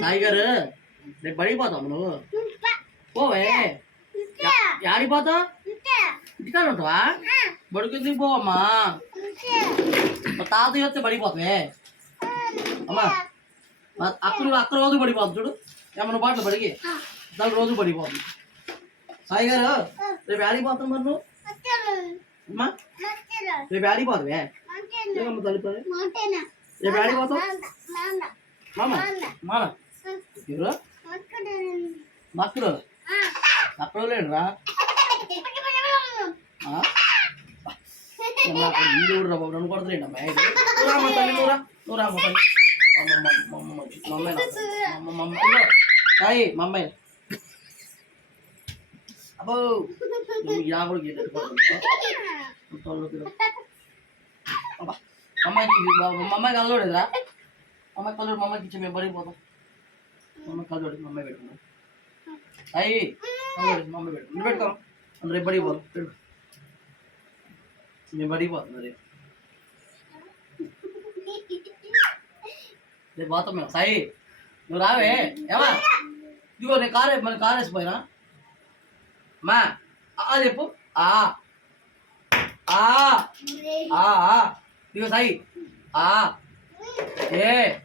సాయి గారు రేపు పడిపోతావు నువ్వు పోవే ఆడిపోతావు ఇంటికాడ ఉంటావా బడికి ఎందుకు పోవమ్మా తాతయ్య వస్తే పడిపోతావే అమ్మా అక్కడ రోజు పడిపోతుంది చూడు ఏమన్నా పాటలు పడిగి దాని రోజు పడిపోతుంది సాయి గారు రేపు ఆడిపోతాం మరి నువ్వు అమ్మా రేపు ఆడిపోతావే ఏమమ్మా తల్లిపోయి రేపు ఆడిపోతావు మామ మామ ఎవరు మక్కడు అక్కడ లేడురా వీడు రా బాబు నన్ను కొడతలేండి అమ్మాయి నువ్వు తల్లి నువ్వు రా తల్లి సాయి మా అమ్మాయి అబ్బో నువ్వు ఇలా కూడా అమ్మాయి కలవడేదిరా అమ్మాయి కలవడు మా అమ్మాయికి ఇచ్చి మేము పడిపోతాం మమ్మీ కలవడు మా అమ్మాయి పెట్టుకున్నాం అయ్యి కలవడు మా అమ్మాయి పెట్టుకుని పెట్టుకోం అందులో రేపు పడిపోతాం పెట్టు మేము పడిపోతున్నాం రేపు పోతాం మేము సాయి నువ్వు రావే ఏమా ఇదిగో నేను మన కారు వేసిపోయినా మా చెప్పు ఇదిగో సాయి ఏ